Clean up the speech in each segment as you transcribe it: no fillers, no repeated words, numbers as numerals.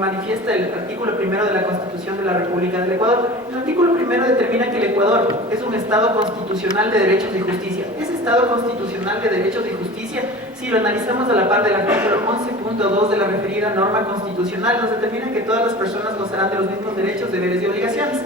manifiesta el artículo primero de la Constitución de la República del Ecuador. El artículo primero determina que el Ecuador es un Estado constitucional de derechos y justicia. Ese Estado constitucional de derechos y justicia, si lo analizamos a la par del artículo 11.2 de la referida norma constitucional, nos determina que todas las personas gozarán de los mismos derechos, deberes y obligaciones.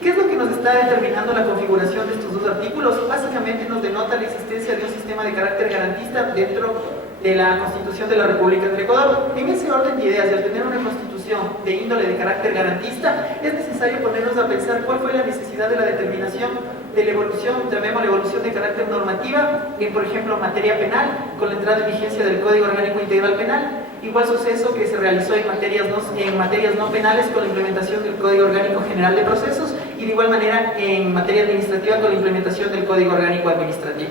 ¿Qué es lo que nos está determinando la configuración de estos dos artículos? Básicamente nos denota la existencia de un sistema de carácter garantista dentro de la Constitución de la República del Ecuador. En ese orden de ideas, y al tener una constitución de índole de carácter garantista, es necesario ponernos a pensar cuál fue la necesidad de la determinación de la evolución, llamémosla evolución de carácter normativa, en por ejemplo materia penal, con la entrada en vigencia del Código Orgánico Integral Penal, igual suceso que se realizó en materias no penales con la implementación del Código Orgánico General de Procesos, y de igual manera en materia administrativa con la implementación del Código Orgánico Administrativo.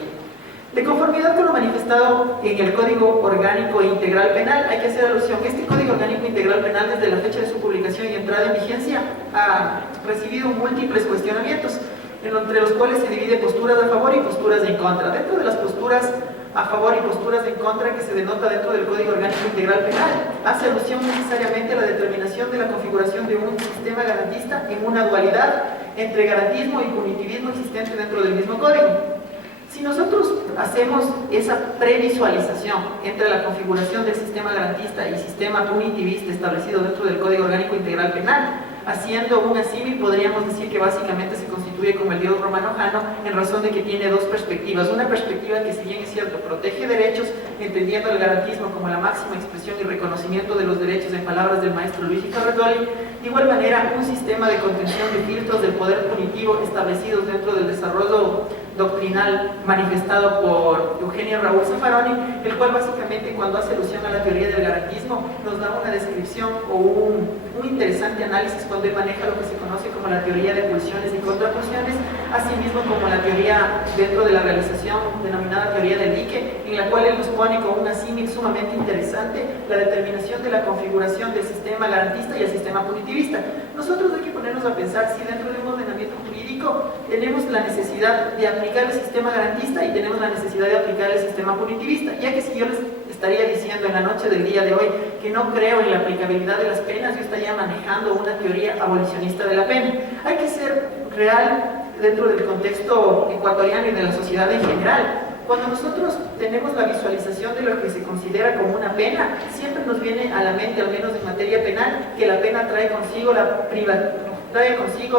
De conformidad con lo manifestado en el Código Orgánico Integral Penal, hay que hacer alusión que este Código Orgánico Integral Penal, desde la fecha de su publicación y entrada en vigencia, ha recibido múltiples cuestionamientos, entre los cuales se divide posturas a favor y posturas en contra. Dentro de las posturas a favor y posturas en contra que se denota dentro del Código Orgánico Integral Penal, hace alusión necesariamente a la determinación de la configuración de un sistema garantista en una dualidad entre garantismo y punitivismo existente dentro del mismo código. Si nosotros hacemos esa previsualización entre la configuración del sistema garantista y sistema punitivista establecido dentro del Código Orgánico Integral Penal, haciendo un asímil, podríamos decir que básicamente se constituye como el Dios romano-jano, en razón de que tiene dos perspectivas. Una perspectiva que, si bien es cierto, protege derechos, entendiendo el garantismo como la máxima expresión y reconocimiento de los derechos, en palabras del maestro Luis Carredoli. De igual manera, un sistema de contención de filtros del poder punitivo establecidos dentro del desarrollo doctrinal manifestado por Eugenio Raúl Zaffaroni, el cual básicamente, cuando hace alusión a la teoría del garantismo, nos da una descripción o un interesante análisis cuando él maneja lo que se conoce como la teoría de pulsiones y contrapulsiones, asimismo como la teoría dentro de la realización denominada teoría del dique, en la cual él nos pone con un asímil sumamente interesante la determinación de la configuración del sistema garantista y el sistema punitivista. Nosotros hay que ponernos a pensar si dentro de un ordenamiento jurídico tenemos la necesidad de aplicar el sistema garantista y tenemos la necesidad de aplicar el sistema punitivista, ya que si yo les estaría diciendo en la noche del día de hoy que no creo en la aplicabilidad de las penas, yo estaría manejando una teoría abolicionista de la pena. Hay que ser real dentro del contexto ecuatoriano y de la sociedad en general. Cuando nosotros tenemos la visualización de lo que se considera como una pena, siempre nos viene a la mente, al menos en materia penal, que la pena trae consigo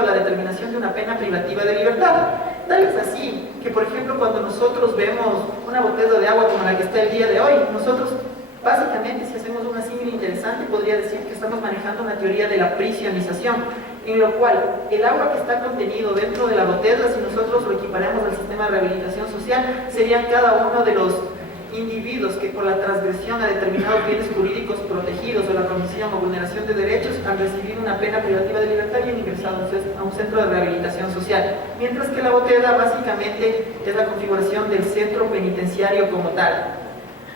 la determinación de una pena privativa de libertad. Tal es así que, por ejemplo, cuando nosotros vemos una botella de agua como la que está el día de hoy, nosotros básicamente, si hacemos un asímil interesante, podría decir que estamos manejando una teoría de la prisionización, en lo cual el agua que está contenido dentro de la botella, si nosotros lo equiparamos al sistema de rehabilitación social, serían cada uno de los individuos que, por la transgresión a determinados bienes jurídicos protegidos o la comisión o vulneración de derechos, han recibido una pena privativa de libertad y han ingresado a un centro de rehabilitación social, mientras que la botella básicamente es la configuración del centro penitenciario como tal.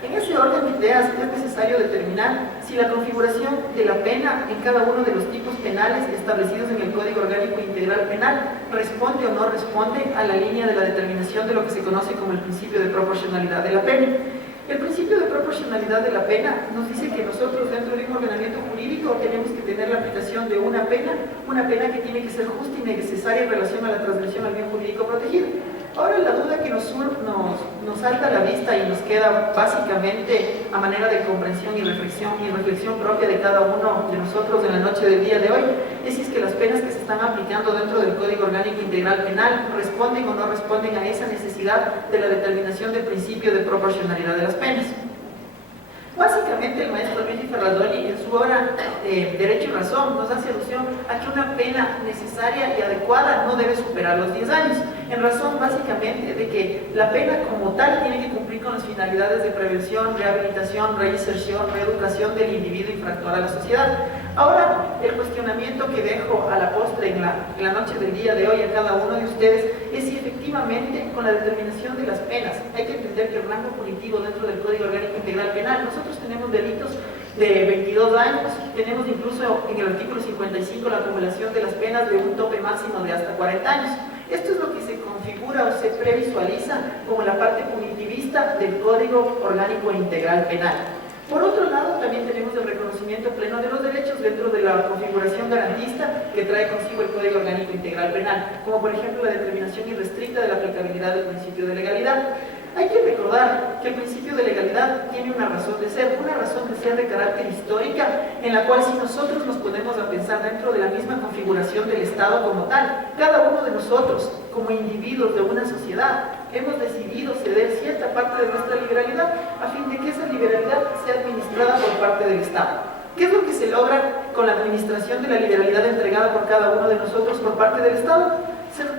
En ese orden de ideas es necesario determinar si la configuración de la pena en cada uno de los tipos penales establecidos en el Código Orgánico Integral Penal responde o no responde a la línea de la determinación de lo que se conoce como el principio de proporcionalidad de la pena. El principio de proporcionalidad de la pena nos dice que nosotros, dentro de un ordenamiento jurídico, tenemos que tener la aplicación de una pena que tiene que ser justa y necesaria en relación a la transgresión al bien jurídico protegido. Ahora, la duda que nos salta a la vista y nos queda básicamente a manera de comprensión y reflexión propia de cada uno de nosotros en la noche del día de hoy, es si es que las penas que se están aplicando dentro del Código Orgánico Integral Penal responden o no responden a esa necesidad de la determinación del principio de proporcionalidad de las penas. Básicamente, el maestro Luigi Ferradoli, en su obra Derecho y Razón, nos hace alusión a que una pena necesaria y adecuada no debe superar los 10 años, en razón básicamente de que la pena como tal tiene que cumplir con las finalidades de prevención, rehabilitación, reinserción, reeducación del individuo infractor a la sociedad. Ahora, el cuestionamiento que dejo a la postre en la noche del día de hoy a cada uno de ustedes es si efectivamente, con la determinación de las penas, hay que entender que el rango punitivo dentro del Código Orgánico Integral Penal, nosotros tenemos delitos de 22 años, tenemos incluso en el artículo 55 la acumulación de las penas de un tope máximo de hasta 40 años. Esto es lo que se configura o se previsualiza como la parte punitivista del Código Orgánico Integral Penal. Por otro lado, también tenemos el reconocimiento pleno de los derechos, dentro de la configuración garantista que trae consigo el Código Orgánico Integral Penal, como por ejemplo la determinación irrestricta de la aplicabilidad del principio de legalidad. Hay que recordar que el principio de legalidad tiene una razón de ser de carácter histórica, en la cual si nosotros nos ponemos a pensar dentro de la misma configuración del Estado como tal, cada uno de nosotros, como individuos de una sociedad, hemos decidido ceder cierta parte de nuestra liberalidad a fin de que esa liberalidad sea administrada por parte del Estado. ¿Qué es lo que se logra con la administración de la liberalidad entregada por cada uno de nosotros por parte del Estado?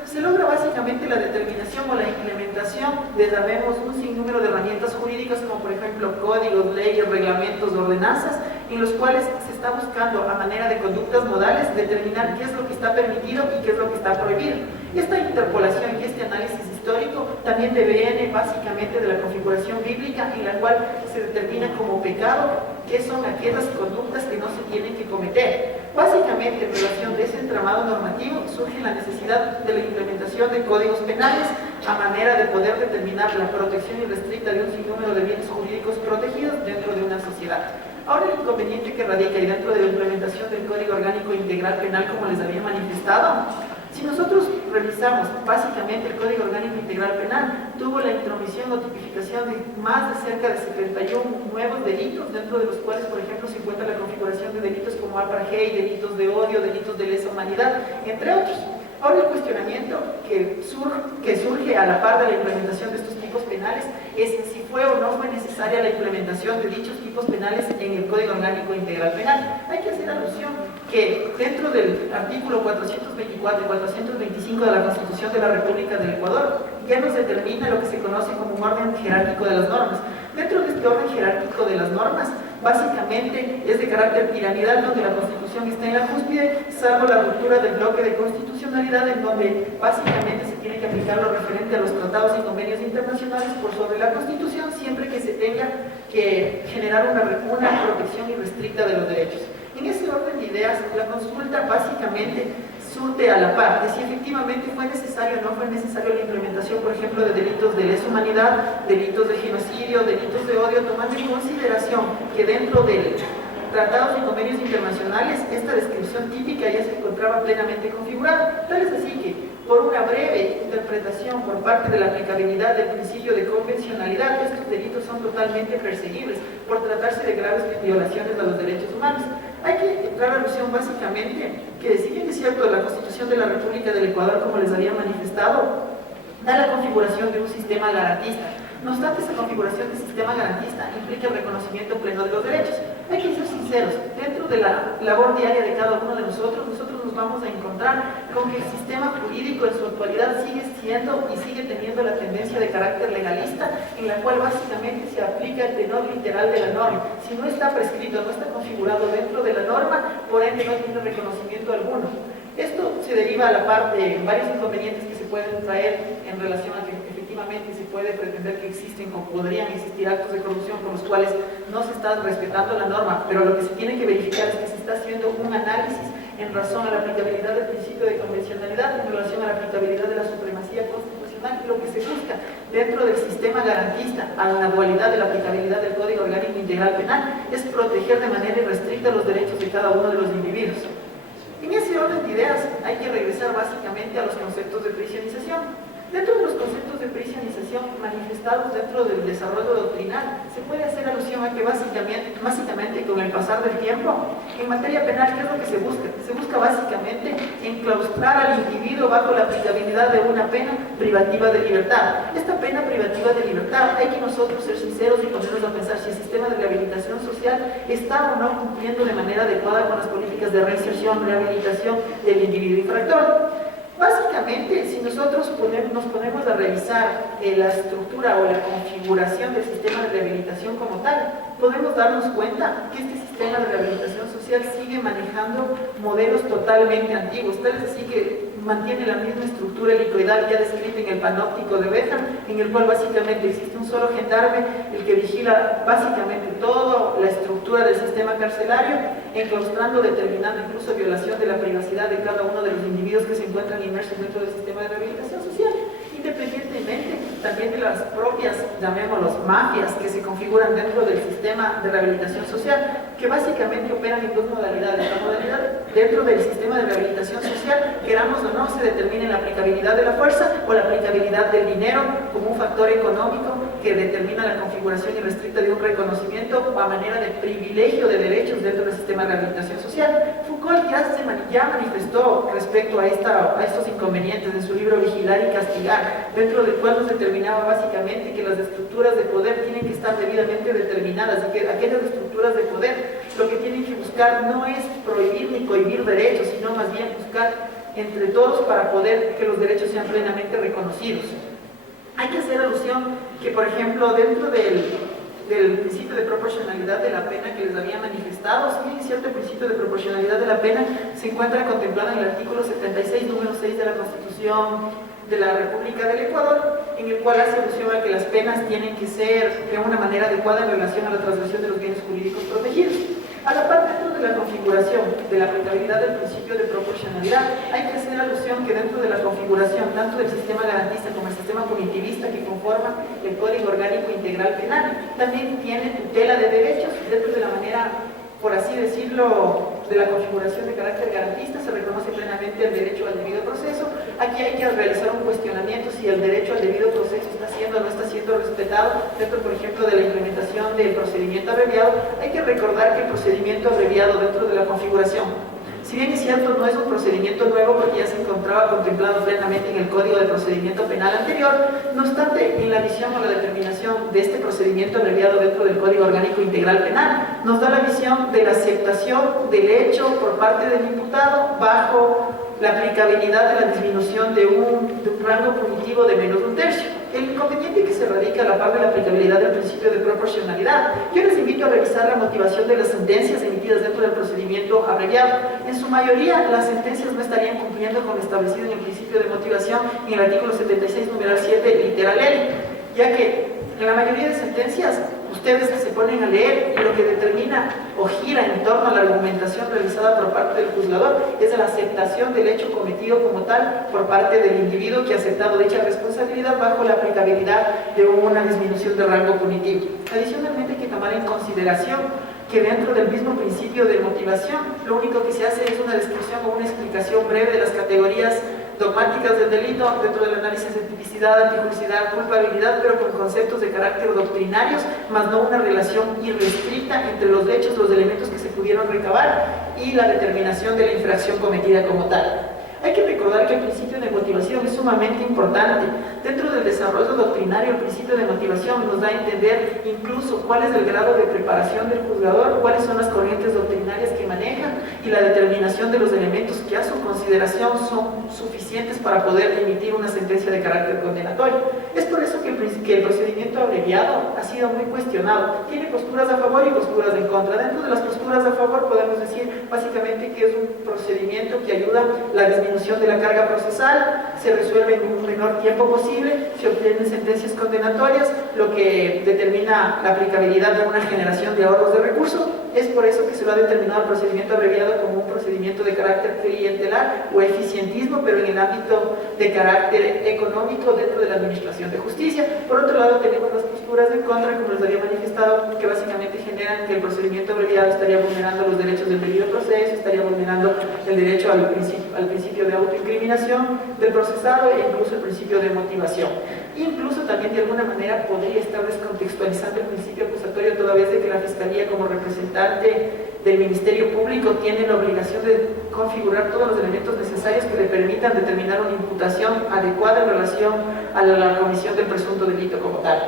Se logra básicamente la determinación o la implementación de, sabemos, un sinnúmero de herramientas jurídicas como por ejemplo códigos, leyes, reglamentos, ordenanzas, en los cuales se está buscando a manera de conductas modales determinar qué es lo que está permitido y qué es lo que está prohibido. Esta interpolación y este análisis histórico también deviene básicamente de la configuración bíblica, en la cual se determina como pecado qué son aquellas conductas que no se tienen que cometer. Básicamente, en relación de ese entramado normativo, surge la necesidad de la implementación de códigos penales a manera de poder determinar la protección irrestricta de un sinnúmero de bienes jurídicos protegidos dentro de una sociedad. Ahora, el inconveniente que radica y dentro de la implementación del Código Orgánico Integral Penal, como les había manifestado, si nosotros revisamos básicamente el Código Orgánico Integral Penal, tuvo la intromisión o tipificación de más de cerca de 71 nuevos delitos, dentro de los cuales, por ejemplo, se encuentra la configuración de delitos como apartheid, delitos de odio, delitos de lesa humanidad, entre otros. Ahora, el cuestionamiento que surge a la par de la implementación de estos tipos penales es si fue o no fue necesaria la implementación de dichos tipos penales en el Código Orgánico Integral Penal. Hay que hacer alusión que dentro del artículo 424 y 425 de la Constitución de la República del Ecuador ya nos determina lo que se conoce como un orden jerárquico de las normas. Dentro de este orden jerárquico de las normas, básicamente es de carácter piramidal, donde la Constitución está en la cúspide, salvo la ruptura del bloque de constitucionalidad, en donde básicamente se tiene que aplicar lo referente a los tratados y convenios internacionales por sobre la Constitución, siempre que se tenga que generar una protección irrestricta de los derechos. En ese orden de ideas, la consulta básicamente surte a la par de si efectivamente fue necesario o no fue necesario la implementación, por ejemplo, de delitos de lesa humanidad, delitos de genocidio, delitos de odio, tomando en consideración que dentro del tratados y convenios internacionales esta descripción típica ya se encontraba plenamente configurada. Tal es así que, por una breve interpretación por parte de la aplicabilidad del principio de convencionalidad, estos delitos son totalmente perseguibles por tratarse de graves violaciones a los derechos humanos. Hay que entrar a alusión básicamente que, si bien es cierto, la Constitución de la República del Ecuador, como les había manifestado, da la configuración de un sistema garantista. No obstante, esa configuración de sistema garantista implica el reconocimiento pleno de los derechos. Hay que ser sinceros, dentro de la labor diaria de cada uno de nosotros nos vamos a encontrar con que el sistema jurídico en su actualidad sigue siendo y sigue teniendo la tendencia de carácter legalista, en la cual básicamente se aplica el tenor literal de la norma. Si no está prescrito, no está configurado dentro de la norma, por ende no tiene reconocimiento alguno. Esto se deriva a la par de varios inconvenientes que se pueden traer en relación a que efectivamente se puede pretender que existen o podrían existir actos de corrupción por los cuales no se está respetando la norma, pero lo que se tiene que verificar es que se está haciendo un análisis en razón a la aplicabilidad del principio de convencionalidad, en relación a la aplicabilidad de la supremacía constitucional, y lo que se busca dentro del sistema garantista a la dualidad de la aplicabilidad del Código Orgánico Integral Penal es proteger de manera irrestricta los derechos de cada uno de los individuos. En ese orden de ideas hay que regresar básicamente a los conceptos de prisionización. Dentro de los conceptos de prisionización manifestados dentro del desarrollo doctrinal, se puede hacer alusión a que básicamente con el pasar del tiempo, en materia penal, ¿qué es lo que se busca? Se busca básicamente enclaustrar al individuo bajo la aplicabilidad de una pena privativa de libertad. Esta pena privativa de libertad, hay que nosotros ser sinceros y ponernos a pensar si el sistema de rehabilitación social está o no cumpliendo de manera adecuada con las políticas de reinserción, rehabilitación del individuo infractor. Básicamente, si nosotros nos ponemos a revisar la estructura o la configuración del sistema de rehabilitación como tal, podemos darnos cuenta que este sistema de rehabilitación social sigue manejando modelos totalmente antiguos, tal es así que mantiene la misma estructura helicoidal ya descrita en el panóptico de Betham, en el cual básicamente existe un solo gendarme, el que vigila básicamente toda la estructura del sistema carcelario, enclaustrando, determinando incluso violación de la privacidad de cada uno de los individuos que se encuentran inmersos dentro del sistema de rehabilitación social, independientemente también de las propias, llamémoslos, mafias que se configuran dentro del sistema de rehabilitación social, que básicamente operan en dos modalidades. La dentro del sistema de rehabilitación social, queramos o no, se determine la aplicabilidad de la fuerza o la aplicabilidad del dinero como un factor económico que determina la configuración irrestricta de un reconocimiento a manera de privilegio de derechos dentro del sistema de rehabilitación social. Foucault ya manifestó respecto a estos inconvenientes en su libro Vigilar y Castigar, dentro del cual nos determinaba básicamente que las estructuras de poder tienen que estar debidamente determinadas y que aquellas estructuras de poder lo que tienen que buscar no es prohibir ni cohibir derechos, sino más bien buscar entre todos para poder que los derechos sean plenamente reconocidos. Hay que hacer alusión que, por ejemplo, dentro del principio de proporcionalidad de la pena que les había manifestado, si bien es cierto, el principio de proporcionalidad de la pena se encuentra contemplado en el artículo 76, número 6 de la Constitución de la República del Ecuador, en el cual hace alusión a que las penas tienen que ser de una manera adecuada en relación a la transgresión de los bienes jurídicos protegidos. A la par, dentro de la configuración de la aplicabilidad del principio de proporcionalidad, hay que hacer alusión que dentro de la configuración tanto del sistema garantista como el sistema punitivista que conforma el Código Orgánico Integral Penal, también tiene tutela de derechos dentro de la manera, por así decirlo, de la configuración de carácter garantista. Se reconoce plenamente el derecho al debido proceso. Aquí hay que realizar un cuestionamiento si el derecho al debido proceso está siendo o no está siendo respetado dentro, por ejemplo, de la implementación del procedimiento abreviado. Hay que recordar que el procedimiento abreviado dentro de la configuración, si bien es cierto, no es un procedimiento nuevo porque ya se encontraba contemplado plenamente en el Código de Procedimiento Penal anterior, no obstante, en la visión o la determinación de este procedimiento abreviado dentro del Código Orgánico Integral Penal, nos da la visión de la aceptación del hecho por parte del imputado bajo la aplicabilidad de la disminución de un rango punitivo de menos de un tercio. El inconveniente que se radica a la par de la aplicabilidad del principio de proporcionalidad. Yo les invito a revisar la motivación de las sentencias emitidas dentro del procedimiento abreviado. En su mayoría, las sentencias no estarían cumpliendo con lo establecido en el principio de motivación en el artículo 76, numeral 7, literal L, ya que en la mayoría de sentencias ustedes se ponen a leer y lo que determina o gira en torno a la argumentación realizada por parte del juzgador es la aceptación del hecho cometido como tal por parte del individuo que ha aceptado dicha responsabilidad bajo la aplicabilidad de una disminución de rango punitivo. Adicionalmente hay que tomar en consideración que dentro del mismo principio de motivación lo único que se hace es una descripción o una explicación breve de las categorías dogmáticas del delito dentro del análisis de tipicidad, antijuricidad, culpabilidad, pero con conceptos de carácter doctrinarios, más no una relación irrestricta entre los hechos, los elementos que se pudieron recabar y la determinación de la infracción cometida como tal. Hay que recordar que el principio de motivación es sumamente importante. Dentro del desarrollo doctrinario, el principio de motivación nos da a entender incluso cuál es el grado de preparación del juzgador, cuáles son las corrientes doctrinarias que manejan y la determinación de los elementos que a su consideración son suficientes para poder emitir una sentencia de carácter condenatorio. Es por eso que el procedimiento abreviado ha sido muy cuestionado. Tiene posturas a favor y posturas en contra. Dentro de las posturas a favor podemos decir básicamente que es un procedimiento que ayuda a la disminución de la carga procesal, se resuelve en un menor tiempo posible, se obtienen sentencias condenatorias, lo que determina la aplicabilidad de una generación de ahorros de recursos. Es por eso que se lo ha determinado el procedimiento abreviado como un procedimiento de carácter clientelar o eficientismo, pero en el ámbito de carácter económico dentro de la administración de justicia. Por otro lado, tenemos las posturas en contra, como les había manifestado, que básicamente generan que el procedimiento abreviado estaría vulnerando los derechos del debido proceso, estaría vulnerando el derecho al principio de autoincriminación del procesado e incluso el principio de motivación. Incluso también de alguna manera podría estar descontextualizando el principio acusatorio toda vez de que la Fiscalía como representante del Ministerio Público tiene la obligación de configurar todos los elementos necesarios que le permitan determinar una imputación adecuada en relación a la comisión del presunto delito como tal.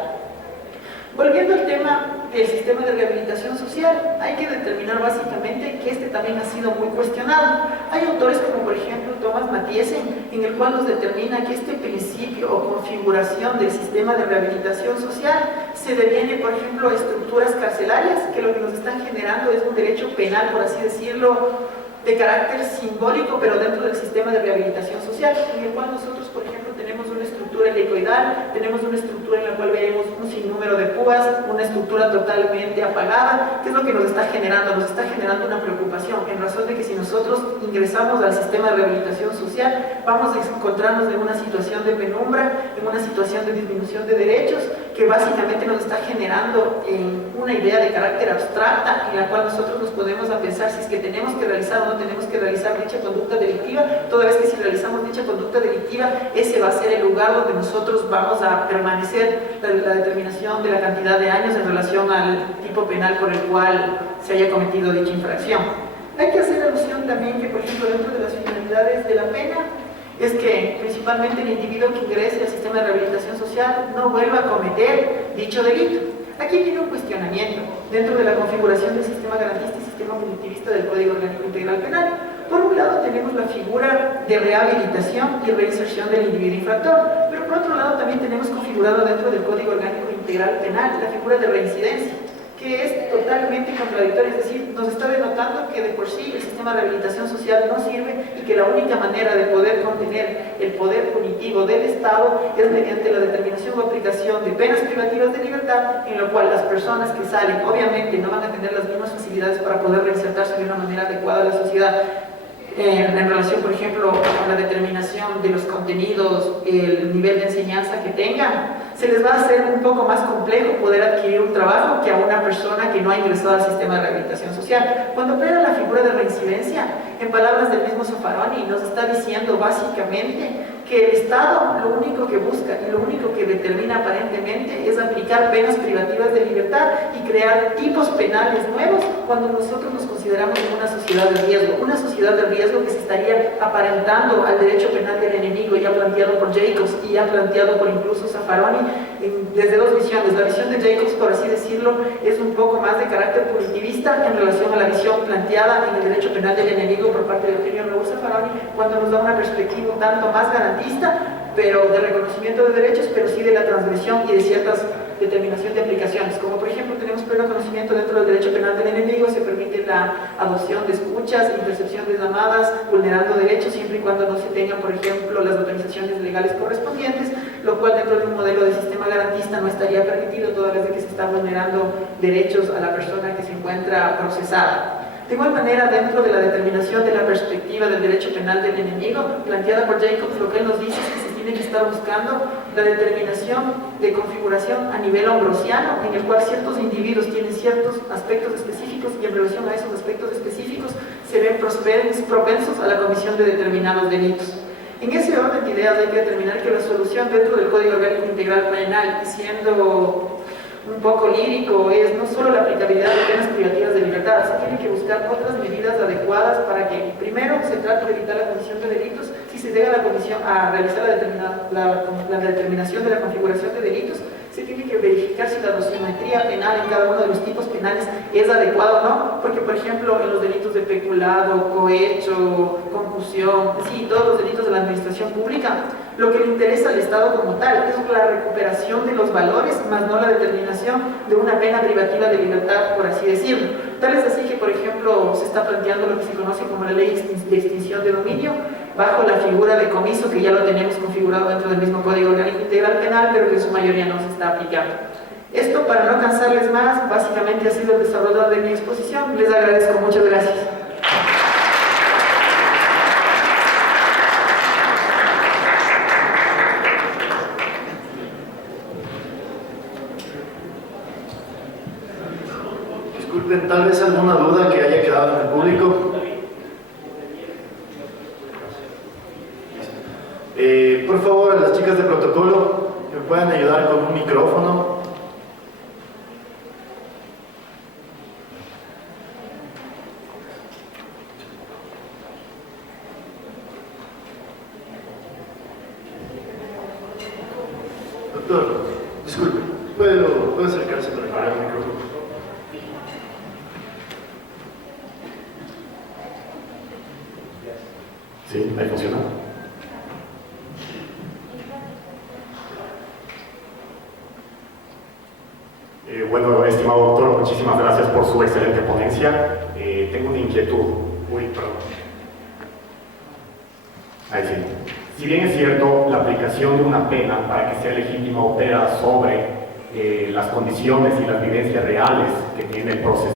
Volviendo al tema del sistema de rehabilitación social, hay que determinar básicamente que este también ha sido muy cuestionado. Hay autores como por ejemplo Thomas Mathiesen, en el cual nos determina que este principio o configuración del sistema de rehabilitación social se deviene, por ejemplo, a estructuras carcelarias, que lo que nos están generando es un derecho penal, por así decirlo, de carácter simbólico, pero dentro del sistema de rehabilitación social, en el cual nosotros, por ejemplo, tenemos una estructura helicoidal, tenemos una estructura en la cual veremos un sinnúmero de púas, una estructura totalmente apagada. ¿Qué es lo que nos está generando? Nos está generando una preocupación, en razón de que si nosotros ingresamos al sistema de rehabilitación social, vamos a encontrarnos en una situación de penumbra, en una situación de disminución de derechos, que básicamente nos está generando una idea de carácter abstracta en la cual nosotros nos podemos a pensar si es que tenemos que realizar o no tenemos que realizar dicha conducta delictiva, toda vez que si realizamos dicha conducta delictiva, ese va a ser el lugar donde nosotros vamos a permanecer, la determinación de la cantidad de años en relación al tipo penal por el cual se haya cometido dicha infracción. Hay que hacer alusión también que, por ejemplo, dentro de las finalidades de la pena, es que principalmente el individuo que ingrese al sistema de rehabilitación social no vuelva a cometer dicho delito. Aquí viene un cuestionamiento dentro de la configuración del sistema garantista y sistema punitivista del Código Orgánico Integral Penal. Por un lado tenemos la figura de rehabilitación y reinserción del individuo infractor, pero por otro lado también tenemos configurado dentro del Código Orgánico Integral Penal la figura de reincidencia, que es totalmente contradictoria, es decir, nos está denotando que de por sí el sistema de rehabilitación social no sirve y que la única manera de poder contener el poder punitivo del Estado es mediante la determinación o aplicación de penas privativas de libertad, en lo cual las personas que salen obviamente no van a tener las mismas facilidades para poder reinsertarse de una manera adecuada a la sociedad. En relación, por ejemplo, con la determinación de los contenidos, el nivel de enseñanza que tengan, se les va a hacer un poco más complejo poder adquirir un trabajo que a una persona que no ha ingresado al sistema de rehabilitación social. Cuando opera la figura de reincidencia, en palabras del mismo Zaffaroni, nos está diciendo básicamente que el Estado lo único que busca y lo único que determina aparentemente es aplicar penas privativas de libertad y crear tipos penales nuevos cuando nosotros nos consideramos en una sociedad de riesgo, que se estaría aparentando al derecho penal del enemigo, ya planteado por Jacobs y ya planteado por incluso Zaffaroni desde dos visiones. La visión de Jacobs, por así decirlo, es un poco más de carácter punitivista en relación a la visión planteada en el derecho penal del enemigo por parte de Eugenio Raúl Zaffaroni, cuando nos da una perspectiva un tanto más garantista, pero de reconocimiento de derechos, pero sí de la transgresión y de ciertas determinación de aplicaciones, como por ejemplo tenemos pleno conocimiento dentro del derecho penal del enemigo, se permite la adopción de escuchas, intercepción de llamadas, vulnerando derechos siempre y cuando no se tengan, por ejemplo, las autorizaciones legales correspondientes, lo cual dentro de un modelo de sistema garantista no estaría permitido toda vez de que se está vulnerando derechos a la persona que se encuentra procesada. De igual manera, dentro de la determinación de la perspectiva del derecho penal del enemigo, planteada por Jacobs, lo que él nos dice es que se tiene que estar buscando la determinación de configuración a nivel ambrosiano, en el cual ciertos individuos tienen ciertos aspectos específicos y en relación a esos aspectos específicos se ven propensos a la comisión de determinados delitos. En ese orden de ideas hay que determinar que la solución dentro del Código Orgánico Integral Penal, siendo un poco lírico, es no solo la aplicabilidad de penas privativas de libertad, se tiene que buscar otras medidas adecuadas para que primero se trate de evitar la comisión de delitos. Si se llega a realizar la determinación de la configuración de delitos, se tiene que verificar si la dosimetría penal en cada uno de los tipos penales es adecuada o no, porque por ejemplo en los delitos de peculado, cohecho, concusión, sí, todos los delitos de la administración pública, lo que le interesa al Estado como tal es la recuperación de los valores, más no la determinación de una pena privativa de libertad, por así decirlo. Tal es así que, por ejemplo, se está planteando lo que se conoce como la ley de extinción de dominio, bajo la figura de comiso, que ya lo tenemos configurado dentro del mismo Código Orgánico Integral Penal, pero que en su mayoría no se está aplicando. Esto, para no cansarles más, básicamente ha sido el desarrollo de mi exposición. Les agradezco, muchas gracias. Disculpen, tal vez alguna duda que haya quedado en el público. Por favor, a las chicas de protocolo, que me puedan ayudar con un micrófono. Doctor, disculpe, ¿puedo acercarse para cargar el micrófono? Sí, ahí funciona. Bueno, estimado doctor, muchísimas gracias por su excelente ponencia. Tengo una inquietud. Uy, perdón. Ahí sí. Si bien es cierto, la aplicación de una pena para que sea legítima opera sobre las condiciones y las vivencias reales que tiene el proceso